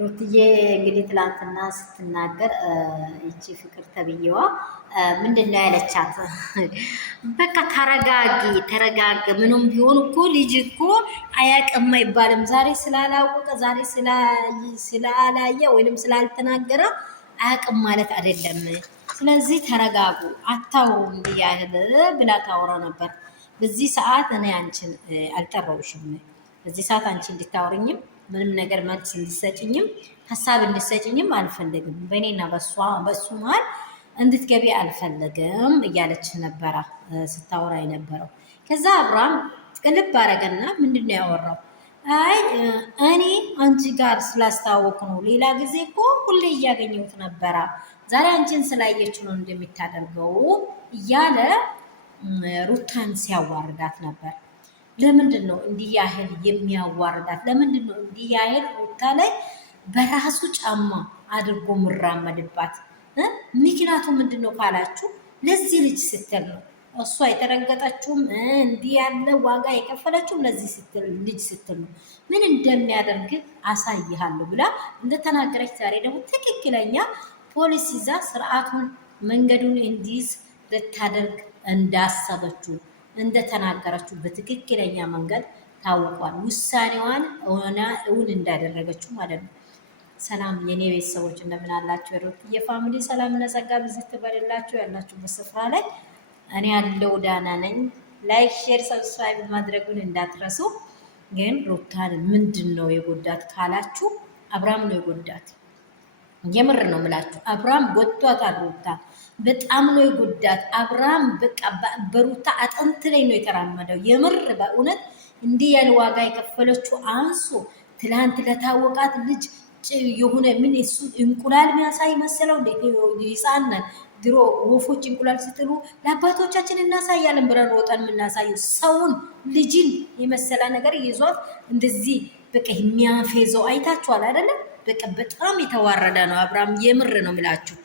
ሩትዬ እንግዲህ ትላንትና ስትናገር ይቺ ፍቅር ተብዬዋ ምንድን ነው ያለቻት? በቃ ተረጋጊ ተረጋግ፣ ምንም ቢሆን እኮ ልጅ እኮ አያውቅም አይባልም። ዛሬ ስላላወቀ ዛሬ ስላላየ ወይንም ስላልተናገረ አያውቅም ማለት አይደለም። ስለዚህ ተረጋጉ፣ አታውሩ እንዲህ ያህል ብላ ታወራ ነበር። በዚህ ሰዓት እኔ አንቺን አልጠራውሽም። በዚህ ሰዓት አንቺ እንድታወርኝም ምንም ነገር መልስ እንዲሰጭኝም ሀሳብ እንዲሰጭኝም አልፈልግም። በእኔና በሱ መሀል እንድትገቢ አልፈለግም እያለች ነበረ ስታወራ የነበረው። ከዛ አብርሃም ቅልብ አረገና ምንድን ነው ያወራው? አይ እኔ አንቺ ጋር ስላስተዋወቅ ነው። ሌላ ጊዜ እኮ ሁሌ እያገኘሁት ነበረ። ዛሬ አንቺን ስላየች ነው እንደሚታደርገው እያለ ሩታን ሲያዋርዳት ነበር። ለምንድን ነው እንዲህ ያህል የሚያዋርዳት? ለምንድን ነው እንዲህ ያህል ሩታ ላይ በራሱ ጫማ አድርጎ ምራመድባት? ምክንያቱ ምንድን ነው ካላችሁ ለዚህ ልጅ ስትል ነው። እሷ የተረገጠችውም እንዲህ ያለ ዋጋ የከፈለችውም ለዚህ ልጅ ስትል ነው። ምን እንደሚያደርግ አሳይሃለሁ ብላ እንደተናገረች ዛሬ ደግሞ ትክክለኛ ፖሊስ ይዛ ስርዓቱን መንገዱን እንዲይዝ ልታደርግ እንዳሰበችው እንደተናገረችው በትክክለኛ መንገድ ታውቋል። ውሳኔዋን እውን እንዳደረገችው ማለት ነው። ሰላም የኔ ቤተሰቦች እንደምን አላችሁ? ሩትዬ ፋሚሊ ሰላም እና ጸጋ ብዝት ትበልላችሁ ያላችሁበት ስፍራ ላይ እኔ ያለው ዳና ነኝ። ላይክ ሼር ሰብስክራይብ ማድረጉን እንዳትረሱ። ግን ሩታን ምንድን ነው የጎዳት ካላችሁ አብርሃም ነው የጎዳት። የምር ነው የምላችሁ። አብርሃም ጎድቷታል። ሩታ በጣም ነው የጎዳት። አብርሃም በቃ በሩታ አጥንት ላይ ነው የተራመደው። የምር በእውነት እንዲህ ያለ ዋጋ የከፈለችው አንሶ ትላንት ለታወቃት ልጅ የሆነ ምን እሱ እንቁላል የሚያሳይ መሰለው እንዴ? ህፃን ነን ድሮ ወፎች እንቁላል ስትሉ ለአባቶቻችን እናሳያለን ብለን ሮጠን የምናሳየው ሰውን ልጅን የመሰለ ነገር ይዟት እንደዚህ በቃ የሚያፌዘው አይታችኋል አይደለም? በቃ በጣም የተዋረደ ነው አብርሃም። የምር ነው የምላችሁ።